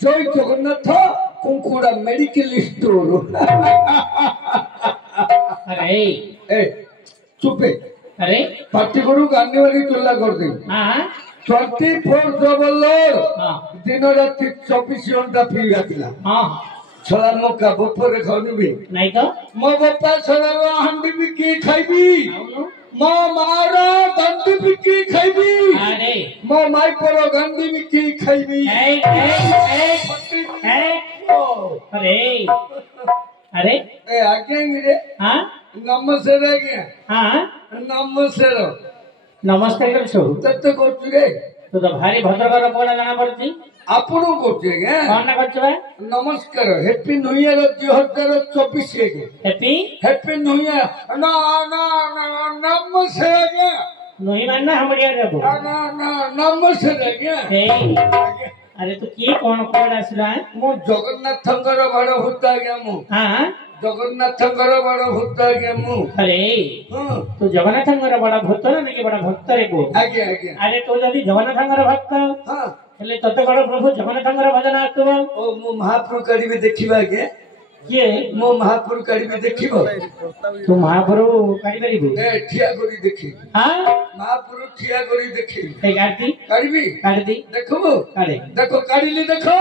जय Jagannath कुंकुड़ा medical store. अरे ए चुपे अरे पार्टी करू गांधी वाली टोला कर दे। हाँ 24/7 दिन रात 24 घंटा फ्री रखला। हाँ छला मौका बपर खानी भी नहीं तो मो बप्पा छला हंडी भी की खाइबी मो मारा गंदी भी की खाइबी अरे मो माई पर गंदी भी की खाइबी। अरे अरे ए आगे मेरे हाँ नमस्ते रे क्या हाँ नमस्ते रो नमस्ते कर छो तत्ते कोचु रे तो भारी भद्रकर बोला जाना पड़ती आपनो कोचु गे कौन ना करछ भाई नमस्कार हैप्पी न्यू ईयर 2024 के हैप्पी न्यू ईयर ना ना नमस्ते गे नहीं मानना हमड़िया रे बो ना ना नमस्ते गे अरे तो की कौन कोड आसला मो जगन्नाथंकर बड़ होता गया मु हां जगन्नाथंकर बड़ होता गया मु अरे तो जगन्नाथंकर बड़ा भक्त ना कि बड़ा भक्त रे बो आगे आगे अरे तो जदी जगन्नाथंकर भक्त हां हेले तते बड़ प्रभु जगन्नाथंकर भजन आतो ओ मु महाप्रभु करिबे देखिबा के के मो महाप्रभु करिबे देखिबो तू महाप्रभु करि परिबो ए ठिया करी देखि हां महाप्रभु ठिया करी देखि ए गाती करिबी काटी देखबो अरे देखो काढिली देखो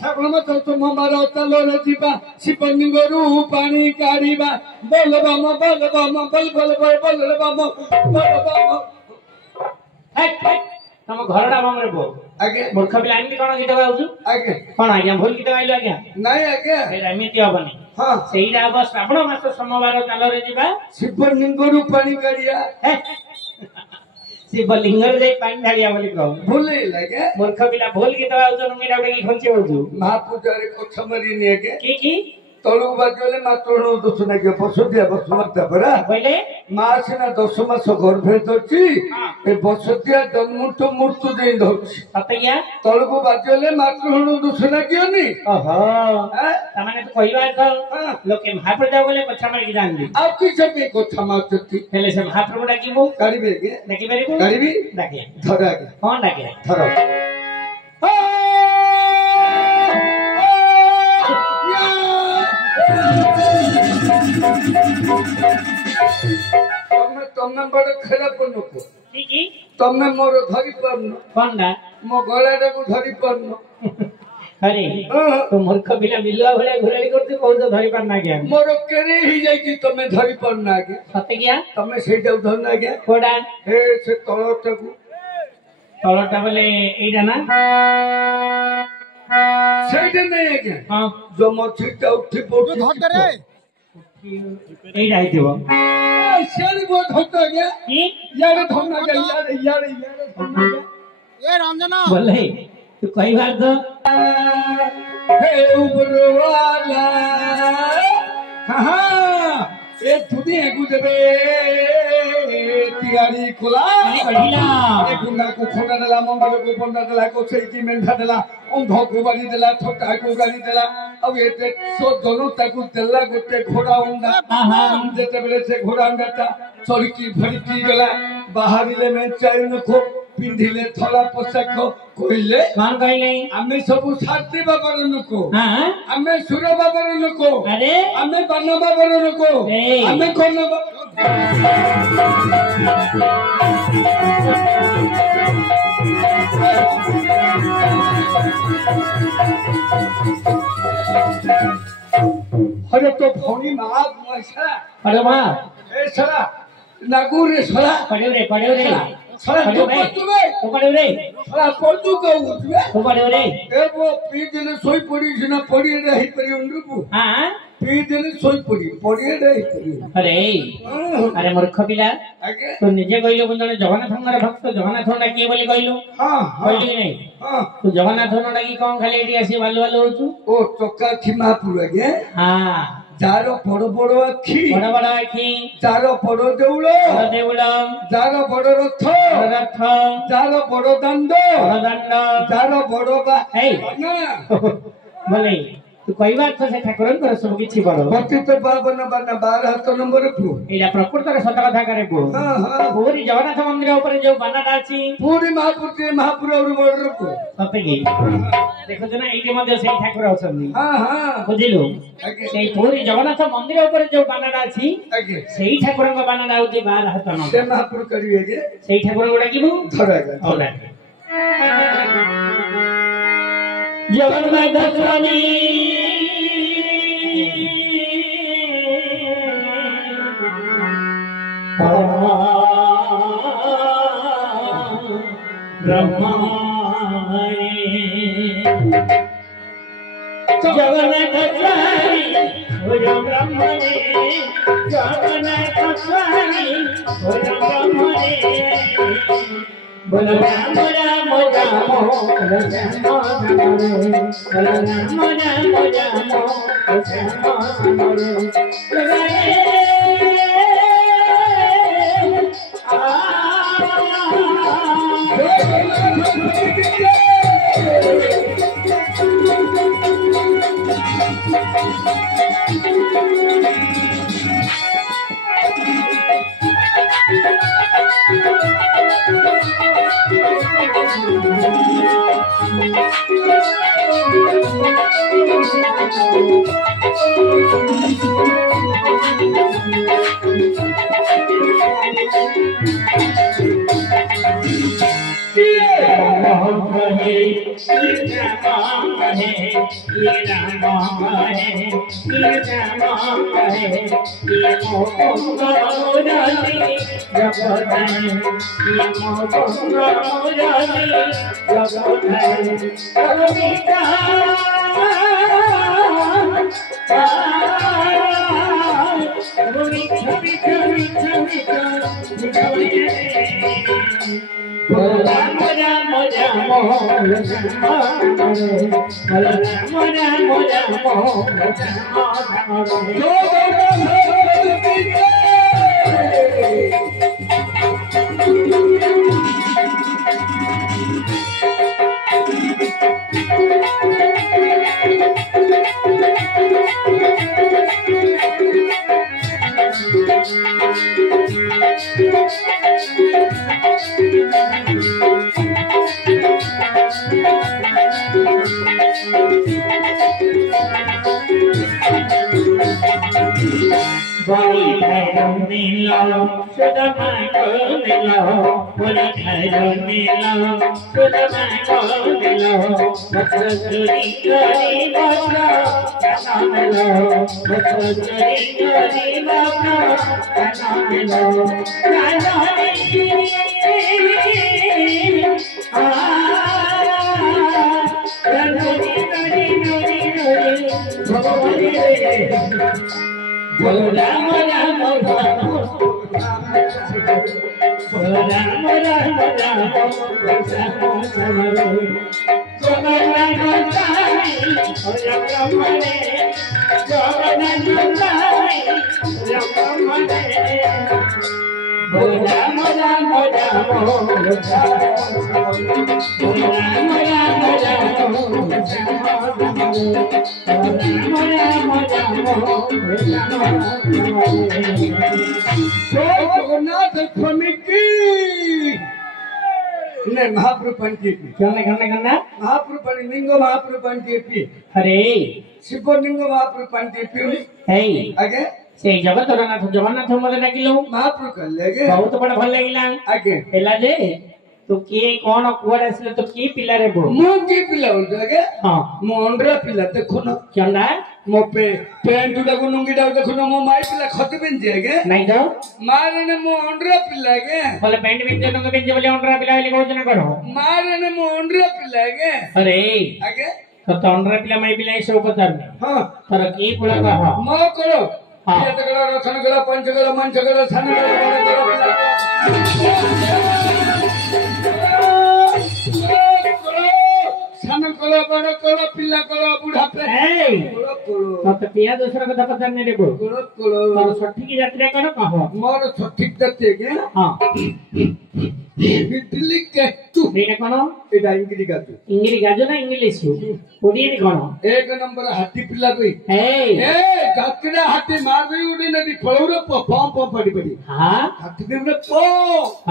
सबलम तो तुम मारो तलो रे जीवा सिपन्नी गरु पानी काढिबा बोल बम बोल बम बोल बोल बोल बम बोल बम हे तम घरडा बमरे बो आगे मूर्ख पिला आंगी कोन गीत गाउछु आगे कोन आज्ञा भूल गीत गाइलो आज्ञा नहीं आगे ए एमिति हबनी हां सेईडा अब श्रावण मास सोमवार तलो रे जीवा सिपन्नी गरु पानी काढिया शिवलिंगर जे पानी ढालिया बोली कहू भूले लगे मूर्ख पिला भूल गीत गाउछु नुंगी डाउडे की खंची होछु महापूजारे कोठमरी ने के की तलु बाजले मात्र दोसना के बसदिया बसमता परा बोले मासिना 10 मास गर्भे दछि ए बसदिया जन्मटो मृत्यु दे दछि सतैया तलु बाजले मात्र दोसना कियोनी ओहो तमाने तो कहिबा तो लोके महाप्रभु बोले पछा मारी जांदी आ कि छबे कोठा माचती हेले से महाप्रभु डाकिबो काढिबे के डाकी परिबो काढिबी डाके धरा के कोन डाके धरो तमने बड़ खराब नको की तमने मोर धरि परनो कोनडा मो गलाडा को धरि परनो अरे तो मूर्ख पिला बिल्ला भले घुराई करते कोन तो धरि पाना गया मोर केरे ही जाई कि तमे धरि परना के सते गया तमे सेटा धरना के कोडा हे से तळटा को तळटा बोले एडा ना सेटा नहीं के हां जो मछिटा उठी पोट धर रे एडा आइथिबो सेल बो धोता गया की यार धोना गया यार धोना गया ए रामजना बोले तू कई बार तो हे उबरवाला हां ए दुनिया को देबे तियारी कोला बढ़िया ए गुंडा को खोना देला मंगल को पंडा देला को सेकी मेंढा देला अंध को बारी देला छोटा को गाड़ी देला अब ए सो दोनों ताकू देला गोटे घोड़ा उंडा हां जेते बेले से घोड़ा उंडाटा चरकी भड़की गला बाहरिले में चाइन को पिंधिले थला पोशाक कइले कोन कइले आमे सब साथी बाबर नको हां आमे सुर बाबर नको अरे आमे बन बाबर नको आमे कोन अरे तो भौनी माग मसा अरे वाह ए सला नागुरे सला पड़े रे सला तू तुमे तो पड़े रे सला पड़तू को तुमे तो पड़े रे ए वो पी दिन सोई पड़ी सिना पड़ी रही पड़ी उंडू हां पी दिन सोई पड़ी रही पड़ी अरे मूर्ख पिला आगे तू निजे कहलो बंदने जगन्नाथଙ୍କର भक्त जगन्नाथ किए बोली कहलो हां कहली कि नहीं हां तू जगन्नाथ डाकी कौन खाली एटी आसी बालू बालू होचु ओ चक्का थी महापुर आगे हां जारो बड़ बड़ आखी बड़ बड़ आखी जारो बड़ देउल जारो बड़ रथ जारो बड़ दंड जारो बड़ बा बोले तू कहबार तो से ठाकुरन सब किछि बड़ पतित पावन बना 12 हाथ नंबर पु एला प्रकृतर सत कथा करे पु हां हां पूरी जगन्नाथ मंदिर ऊपर जो बानाटा अछि पूरी महापुर और बड़ को सते की देखो जना एटी मध्ये से ठाकुर अछंदी हां हां बुझिलु आगे से पूरी जगन्नाथ मंदिर ऊपर जो बानाटा अछि आगे सेही ठाकुरन का बानाटा होती 12 हाथ नंबर से महापुर करिवे के सेही ठाकुर गोडा किबु धरागा होला जगन्नाथ स्वामी ब्रह्मा जगन्नाथ स्वामी ब्रह्मणे जगन्नाथ स्वामी ब्रह्मणे बोल राम राम राम जगन्नाथ स्वामी की नहीं महाप्रभु पंचेपी क्या करना महाप्रभु पंच लिंग महाप्रभु पंचेपी अरे शिवलिंग महाप्रभु पंचेपी हे आगे से जगन्नाथ मते डाकिलो महाप्रभु कर लेगे बहुत बड़ा भल लागिला आगे एला जे तो किए कौन कुआडे आसले तो की पिला रे बो मु की पिला होते आगे हां मो अंडरा पिला देखो ना क्यांडा मो पे पेंट डा को नुंगी डा देखो ना मो माई पिला खत बिन जेगे नहीं तो मारने मो अंडरा पिला के बोले पैंट पिंजे नुंगे पिंजे बोले अंडरा पिला बोले कौन जना करो मारने मो अंडरा पिला के अरे आगे तो अंडरा पिला मैं पिला इसे उपचार में हां तर की पुला कहा मो करो हां ये तगड़ा रसन गला पंच गला मंच गला सन गला बड़ा गला सन गला बड़ा गला पिला गला बूढ़ा पे ए तो पिया दूसरा का पता नहीं रे बोल गला और सठी की यात्रा करो कहो मोर सठिक दते के हां इडली के तू नहीं कौन एटा इंग्लिश का तू इंग्लिश गाजो ना इंग्लिश ओडी नहीं कौन एक नंबर हाथी पिला कोई ए जाकड़ा हाथी मार रही उड़ी नदी पळवरे पंप पड़ी पड़ी हां हाथी पिला पो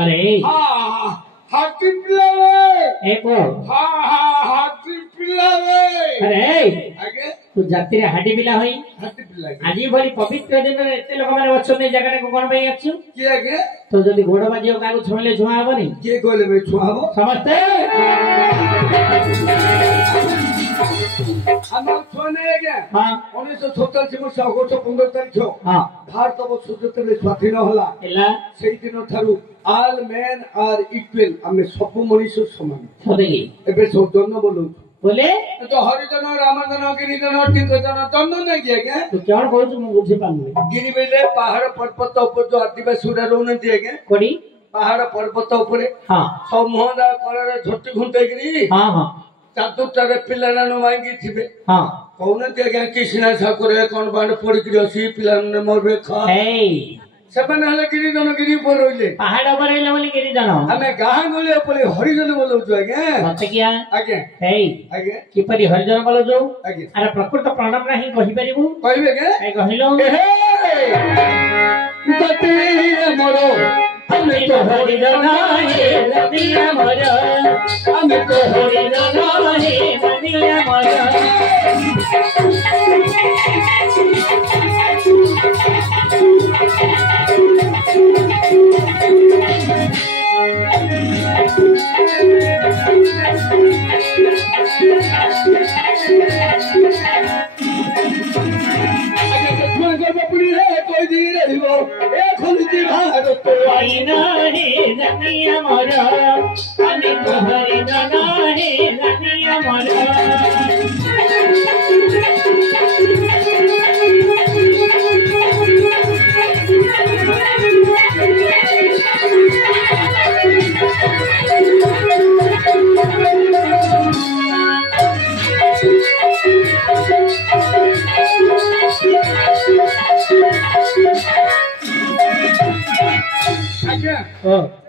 अरे हां हाथी पिला ए को हां हाथी पिला अरे आगे तू जाति रे हाडी पिला होई हाथी पिला आजी भली पवित्र दिन रे एते लोक माने वचन जगह को कोन भाई अच्छु के आगे तो जदी घोड़ा बाजियो कागु छोले छुआ हबनी के कहले बे छुआबो समझते हम छोने आगे हां 1947 मसिया अगस्त 15 तारिख हां भारत वर्ष जेतले स्वाधीन होला एला सेई दिन थारु ऑल मेन आर इक्वल हमें सब मनुष्य समान सदेली एबे सब जन बोलू बोले तो हरिजन रामजन गिरिजन टिकजन जन नहीं किया क्या तू कोन कहू मु बुझी पानी गिरी बेले पहाड़ पर्वत ऊपर जो आदिवासी उड़ा रहउनती आगे कोडी पहाड़ पर्वत ऊपर हां समूहदा कलर झोटी घुंटे गिरी हां हां चातुटारे पिलाना मांगी थिबे हां कहउनती आगे कृष्णा ठाकुर कोन बांड पड़ी गिरी असी पिलाने मरबे खा ए सेबन हले गिरिजन गिरी पर रहिले पहाड़ पर रहले बोली गिरी जानो हमें गां गोले पले हरिजन बोलौ छु आगे मत किया आगे ए आगे कि परि हरिजन बोलो जो आगे अरे प्रकृत प्रणाम नहीं कहि परिबु कहबे के ए कहिलो गति मोरो हमें तो हरिजन हे नदिया मर हमें तो हरिजन हे नदिया मर कोई दी रहिबो ए खुलती भारत आईना हे नदिया मर हमें तो हरिजन हे नदिया मर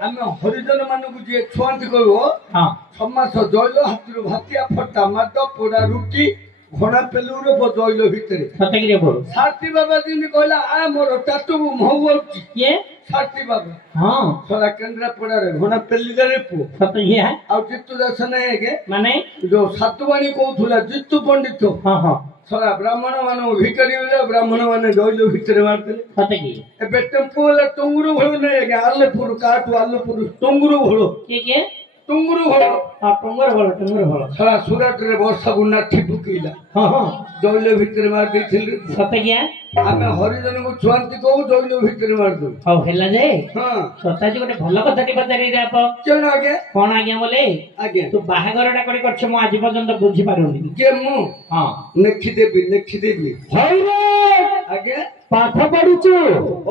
आम हरिजन मानक जी छुआंती कहबो हां समास जैल हाथी भातिया फटा माद पोड़ा रुटी घोड़ा पेलुर जैल भितरे सते की बोल साथी बाबा जी कहला आ मोर टाटू महुची ये साथी बाबा हां सला केंद्रा पड़ा रे घोड़ा पेली रे पु सते ये है आ जितु दर्शन है के माने जो सातवाणी कहउथुला जितु पंडित हां हां सला ब्राह्मण मानो भिकारी ब्राह्मण माने जैल भितरे मारते सते की एबे टेम्पो वाला टुंगुरु भलो नहीं है आलपुर काटू आलपुर टुंगुरु भलो के टुंगुरु भलो हां टुंगर भलो सारा सुरत रे वर्षा गुना ठिपुकीला हां हां जैल भितरे मार देथिल सते किया आमे हरिजन को छुआंती कहू जैल भितरे मार दो हां हेला जे हां सताजी गोटे भलो कथाटी पचारि रे आप केन आगे कोन आज्ञा बोले आगे तू बाहागरटा कोडी करछ मु आज पर्यंत बुझी पारुनी के मु हां नेखि देबी हई रे आगे पाठ पढिछु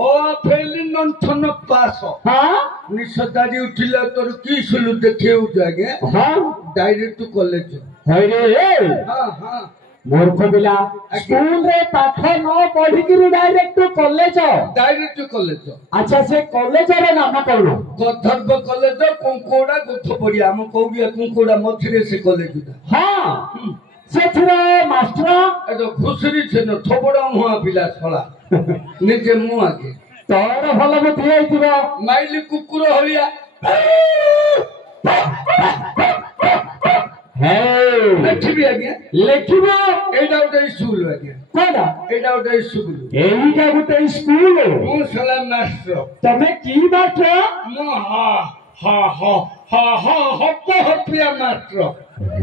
ओ फेलिन नन थन पास हां निसदारी उठिला तोर की सुलु देखेउ जागे हां डायरेक्ट कॉलेज हई रे हां हां मूर्ख पिला स्कूल रे पाठ न पढ़ी कि डायरेक्ट कॉलेज अच्छा से कॉलेज रे नाम कौन गधर्व कॉलेज कुंकोड़ा गुथ पड़िया हम कहबिया कुंकोड़ा मथुरे से कॉलेज हां सेथरे मास्टर ए जो खुसरी छे न थोबड़ा मुआ पिला छला निजे मुआ के तोर भल बुद्धि आइतिबा माइली कुकुर हलिया हे लेखिबी आगे लेखिबो एडा उडे स्कूल आगे कोडा एडा उडे स्कूल एईटा गुटे स्कूल मु सला मास्टर तमे की मास्टर मु हा हप्पा हप्पिया मास्टर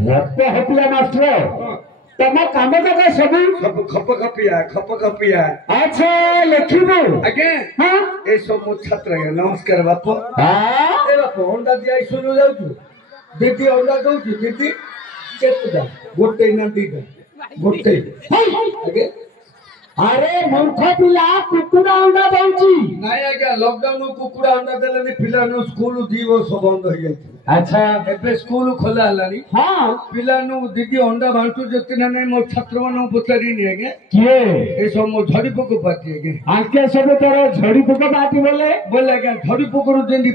हप्पा हप्पिया मास्टर तम काम तक सब सब खप खपिया अच्छा लिखिबो आगे हां ए सब मो छात्र आज्ञा नमस्कार बाप हां ए बाप अंडा दिया सुनो जाऊ दीदी अंडा दऊ दीदी केतटा गोटे ना दीदा गोटे आगे अरे मूर्ख पिला कुकुड़ा अंडा दउची नाय आज्ञा लॉकडाउन कुकुड़ा अंडा देले पिला नु स्कूल 2 वर्ष बंद हो जाई अच्छा एबे स्कूल खोला हलानी हां पिला नु दीदी अंडा बांटू जति ना नै मो छात्र मानु पचारी नि आगे किए ए सब मो झड़ी पोको पाती आगे आके सब तोर झड़ी पोक पाटी बोले आज्ञा झड़ी पोकरो जेंदी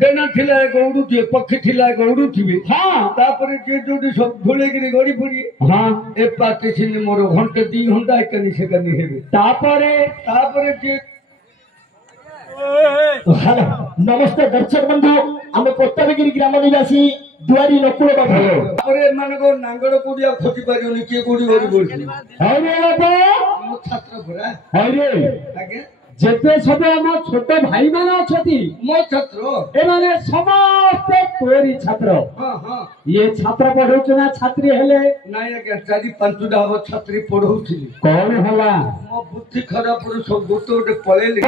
डेना थिला गौडू थी पक्षी थिला गौडू थी हां तापर जे जोडी सब भूले गिरी गड़ी पड़ी हां ए पाती छिन मोर घंटे 2 घंटा एकनी से कनी हेबे तापर जे हेलो नमस्ते दर्शक बंधु आम कोत्ताबेगिरी ग्राम निवासी दुआरी नकुल बाबू तापर मान को नांगड़ कुडिया खोजी पारियोनी के कुडी गरी बोलछि अरे बाबा मो छात्र भरा अरे आगे जेते सब हम छोट भाई माने अछती मो छात्र ए माने समस्त तोरी छात्र हां हां ये छात्र पढौछ ना छात्री हेले नाय आज्ञा 4-5 टा हो छात्री पढौथिली कौन होला मो बुद्धि खराब पर सब गोटे पळेली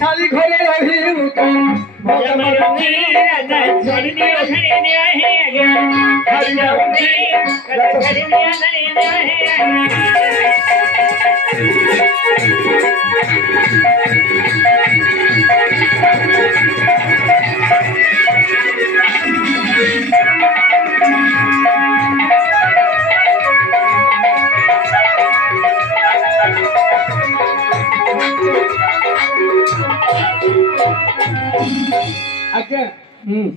साली घरे रही आज्ञा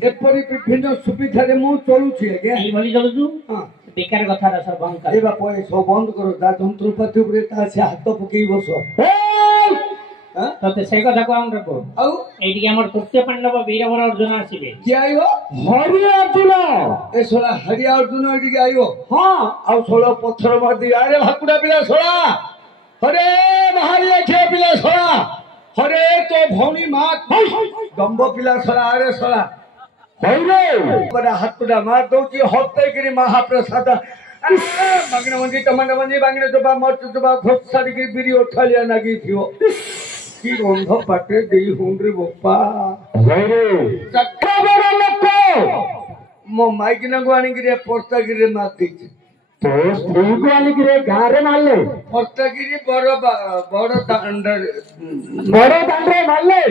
एपरी विभिन्न सुविधा रे मु चलुछि आज्ञा ई भली चलुछु हां बेकार कथा रा सब बंद कर ए बाप ए सब बंद करो दा यंत्रपाति ऊपर ता से हाथ पकई बसो हां तते से कथा को हम रखो आउ एटी हमर तृतीय पांडव वीरवर अर्जुन आसीबे कि आइयो हरि अर्जुन ए सोला हरि अर्जुन एटी आइयो हां आउ सोला पत्थर मार दी अरे भाकुड़ा पिला सोला हरे महारिया छे पिला सोला हरे तो भौनी मात गंबो पिला सोला अरे सोला होइरे बड़ा हाथुडा मार दउची हत्ते गिरी महाप्रसाद बांगणे मंदी टमाटर मंदी बांगणे तो बा मरच तो बा फसारी की बिरी उठालिया नागी थियो की गंध पाटे देई हुंडरे बप्पा होइरे चक्का बड़ लोक मो माइकिना गुआनी गिरे पोस्ता गिरे मार दी तो स्त्री को आनी गिरे गारे मारले पोस्ता गिरी बड़ दांडर बड़ दांडरे मारले